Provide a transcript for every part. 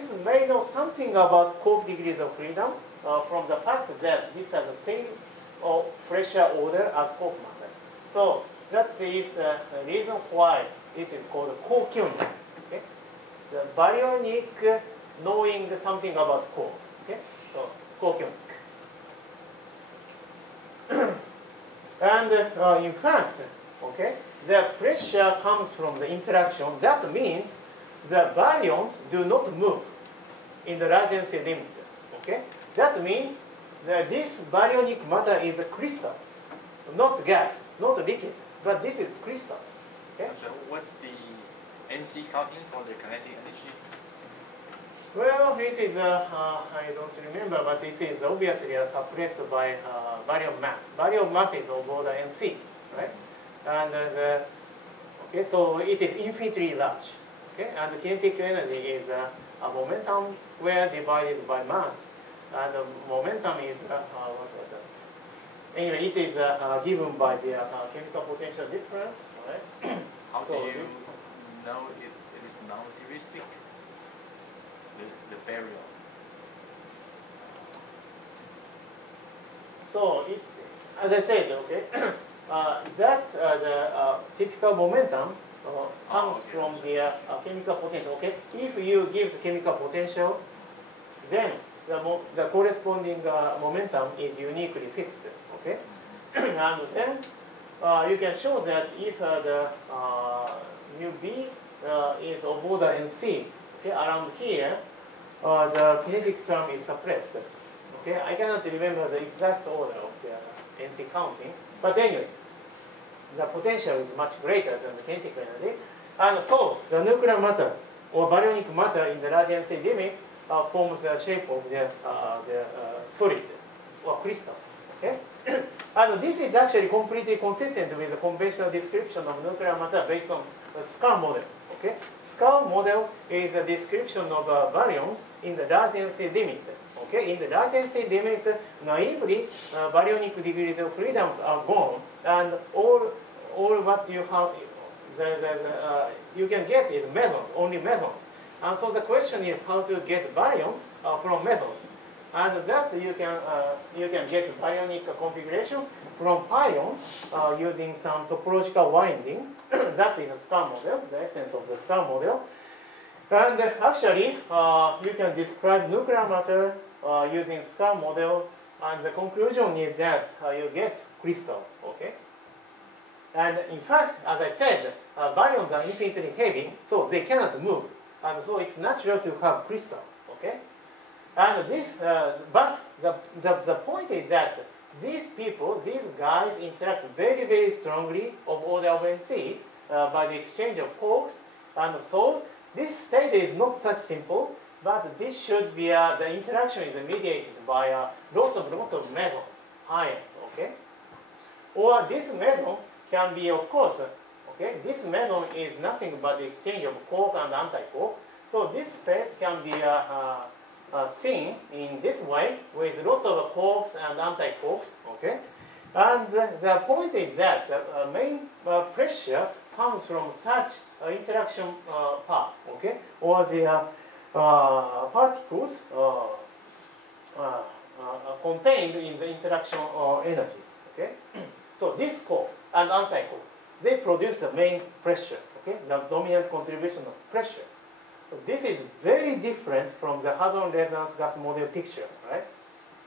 this may know something about Koch degrees of freedom from the fact that this has the same pressure order as Koch matter. So that is the reason why this is called Koch-union. Okay? The baryonic knowing something about Koch. Okay? So Koch-union. And in fact, okay, the pressure comes from the interaction. That means the baryons do not move in the radiancy limit. Okay? That means that this baryonic matter is a crystal, not gas, not liquid, but this is crystal. Okay? So what's the NC counting for the kinetic energy? Well, it is, I don't remember, but it is obviously suppressed by baryon mass. Baryon mass is over the NC, right? And okay, so it is infinitely large. Okay, and the kinetic energy is a momentum squared divided by mass, and the momentum is what was that? Anyway, it is given by the chemical potential difference, right? How do you know if it is non-relativistic? The baryon. So, as I said, okay, that the typical momentum comes from the chemical potential. Okay, if you give the chemical potential, then the corresponding momentum is uniquely fixed. Okay, and then you can show that if the mu b is of order NC, okay, around here, the kinetic term is suppressed. Okay, I cannot remember the exact order of the NC counting, but anyway, the potential is much greater than the kinetic energy, and so the nuclear matter or baryonic matter in the radiancy limit forms the shape of the solid or crystal. Okay, and this is actually completely consistent with the conventional description of nuclear matter based on the SCAR model. Okay, SCAR model is a description of baryons in the radiancy limit. Okay, in the radiancy limit, naively, baryonic degrees of freedoms are gone, and all what you have, you can get is mesons, only mesons. And so the question is how to get baryons from mesons, and that you can get baryonic configuration from pions using some topological winding. That is a SCAR model, the essence of the SCAR model. And actually, you can describe nuclear matter using SCAR model, and the conclusion is that you get crystal. Okay. And in fact, as I said, baryons are infinitely heavy, so they cannot move, and so it's natural to have crystal. Okay. And this, but the point is that these people, these guys interact very, very strongly of order of NC by the exchange of quarks, and so this state is not such simple, but this should be, the interaction is mediated by lots of mesons, high end, okay? Or this meson can be, of course, okay, this meson is nothing but the exchange of quark and anti-quark, so this state can be seen in this way with lots of quarks and anti-quarks, okay? And the point is that the main pressure comes from such interaction part, okay? Or the particles contained in the interaction energies, okay? So this quark and anti-quark, they produce the main pressure, okay? The dominant contribution of pressure. This is very different from the hadron resonance gas model picture, right?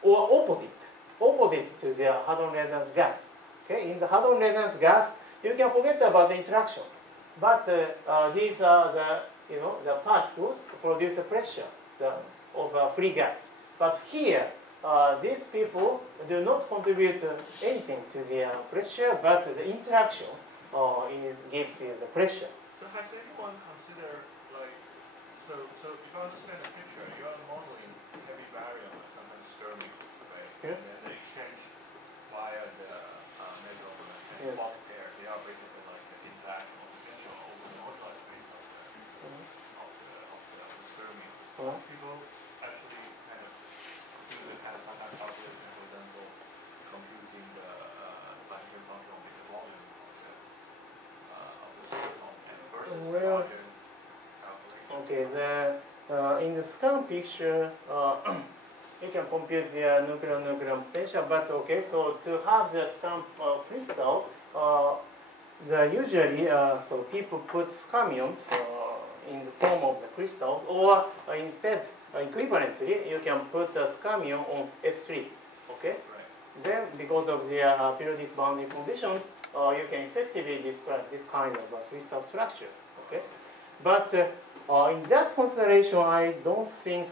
Or opposite to the hadron resonance gas. Okay, in the hadron resonance gas, you can forget about the interaction, but these are the particles produce the pressure of free gas. But here, these people do not contribute anything to the pressure, but the interaction gives you the pressure. So has anyone considered, like, so if I understand the picture, you are modeling heavy baryon and sometimes stirring, right? Yes. And then they exchange via the measure of the Yes. bulk pair. They are basically like the impact or potential over the outside base of the stirring. People actually kind of do the kind of some kind of calculation, for example, computing the Planck function with the volume of the silicon and versus the Well, margin calculation. okay, in the scan picture, you can compute the nuclear potential, but okay, so to have the stamp crystal, usually so people put scammons in the form of the crystals, or instead, equivalently, you can put a scammion on S3, okay? Right. Then, because of the periodic boundary conditions, you can effectively describe this kind of crystal structure, okay? But in that consideration, I don't think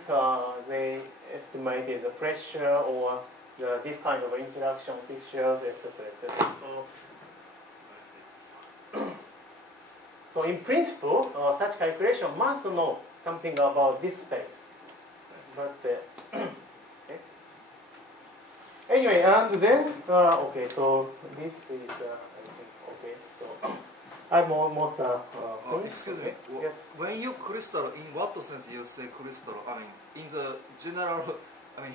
they estimated the pressure or this kind of interaction pictures, etc., etc. So in principle, such calculation must know something about this state. But okay. Anyway, and then okay, so this is I think okay. So I'm almost finished. Excuse me. Yes. When you crystal, in what sense you say crystal? I mean, in the general, I mean,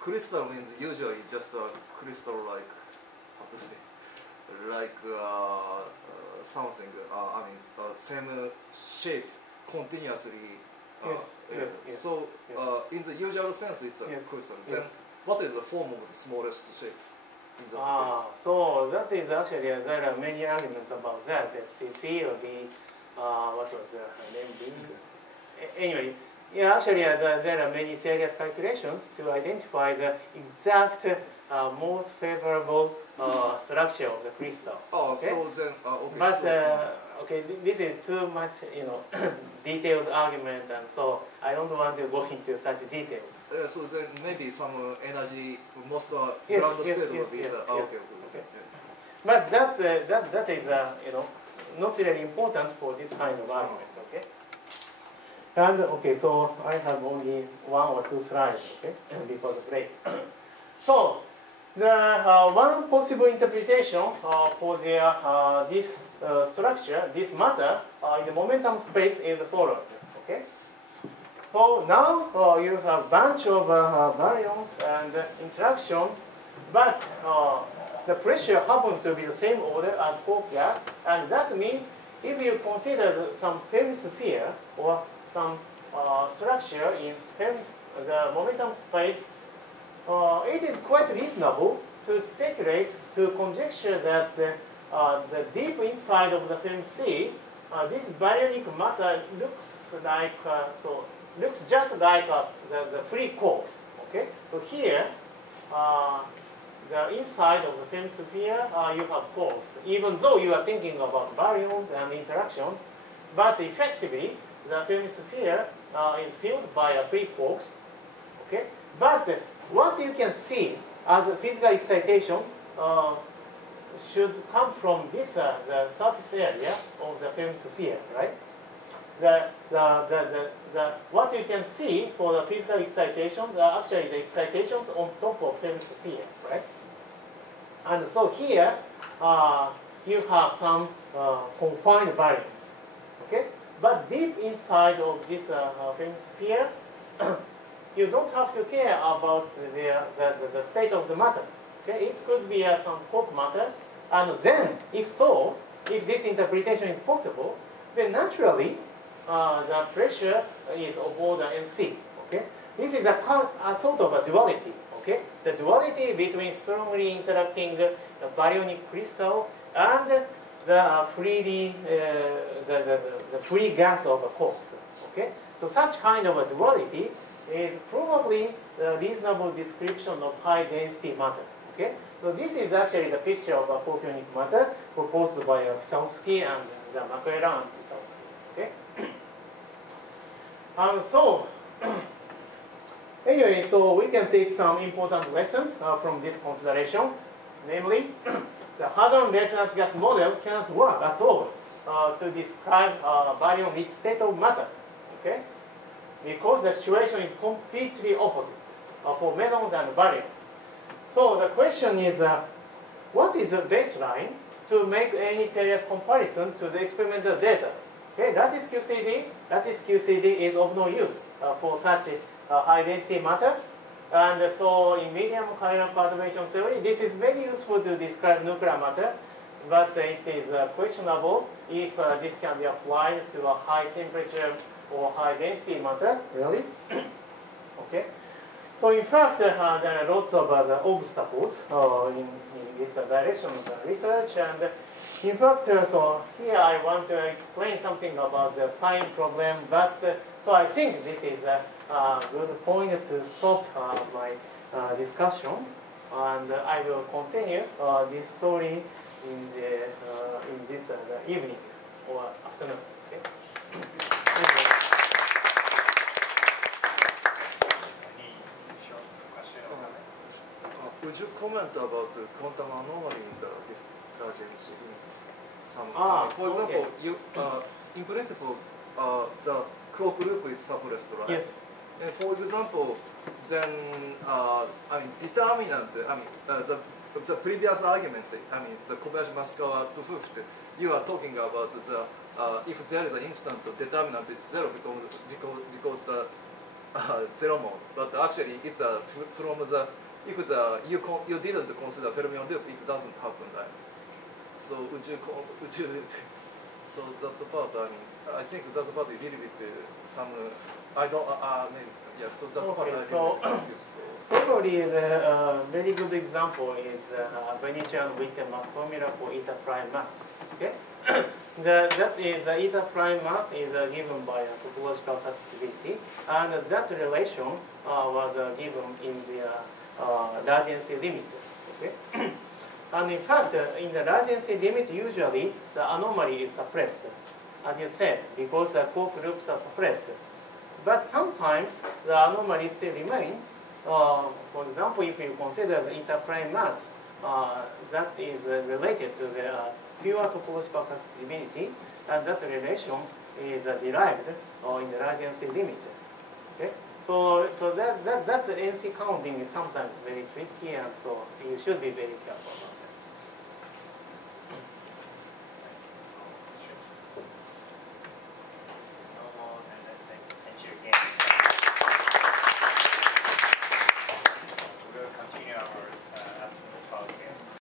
crystal means usually just a crystal like, how to say, like something. I mean, same shape continuously. Yes. So, yes. In the usual sense, it's a Yes. crystal. Yes. Then, what is the form of the smallest shape? In the So that is actually there are many arguments about that. FCC or the what was the name? Anyway, yeah, actually there are many serious calculations to identify the exact most favorable structure of the crystal. Oh, okay? so then okay. But so, okay, this is too much, detailed argument, and so I don't want to go into such details. so then maybe some energy, most Yes, ground yes, state yes, will be yes, the, yes. okay. Okay. But that is not really important for this kind of argument. Okay. And okay, so I have only one or two slides. Okay, before the break. So the one possible interpretation for the this structure, this matter in the momentum space is the following. Okay. So now you have a bunch of baryons and interactions, but the pressure happens to be the same order as quark gas, and that means if you consider some sphere or some structure in the momentum space, it is quite reasonable to speculate, to conjecture that the deep inside of the film C, this baryonic matter looks like looks just like the free quarks. Okay, so here the inside of the film sphere you have quarks, even though you are thinking about baryons and interactions, but effectively the film sphere is filled by free quarks. Okay, but what you can see as physical excitations should come from this the surface area of the film sphere, right? What you can see for the physical excitations are actually the excitations on top of film sphere, right? And so here you have some confined baryons, okay? But deep inside of this film sphere, you don't have to care about the state of the matter. Okay, it could be some quark matter, and then, if so, if this interpretation is possible, then naturally the pressure is of order NC. Okay, this is a sort of a duality. Okay, the duality between strongly interacting baryonic crystal and the freely the free gas of a quarks. Okay, so such kind of a duality is probably a reasonable description of high density matter. Okay, so this is actually the picture of a propionic matter proposed by Psowski and the Maclellan and Psowski. Okay, and so anyway, so we can take some important lessons from this consideration. Namely, the hadron resonance gas model cannot work at all to describe baryon-rich state of matter. Okay, because the situation is completely opposite for mesons and baryons. So the question is, what is the baseline to make any serious comparison to the experimental data? Okay, lattice QCD is of no use for such high density matter. And so in medium chiral perturbation theory, this is very useful to describe nuclear matter, but it is questionable if this can be applied to a high temperature or high density matter, really. Okay. So in fact, there are lots of other obstacles in this direction of the research, and in fact, so here I want to explain something about the sign problem, but so I think this is a good point to stop my discussion, and I will continue this story in this evening or afternoon. Okay? Thank you. Any short question or comment? Would you comment about the quantum anomaly in this large MC? For example, you in principle the clock loop is suppressed, right? Yes. And for example, then I mean determinant. I mean the previous argument. I mean the Kobayashi Masukawa proof. You are talking about the if there is an instant determinant is zero because zero mode, but actually it's from the if you didn't consider fermion loop, it doesn't happen, right? So would you so that part, I mean, I think that part is really bit some I don't maybe, yeah. So that part I really confused. Probably the very good example is Venetian-Witten mass formula for eta prime mass. Okay, that is eta prime mass is given by a topological susceptibility, and that relation was given in the largency limit. Okay. And in fact, in the largency limit, usually the anomaly is suppressed, as you said, because the Cork loops are suppressed. But sometimes the anomaly still remains. For example, if you consider the eta prime mass, that is related to the pure topological susceptibility, and that relation is derived in the largency limit. Okay? So that NC counting is sometimes very tricky, and so you should be very careful about that.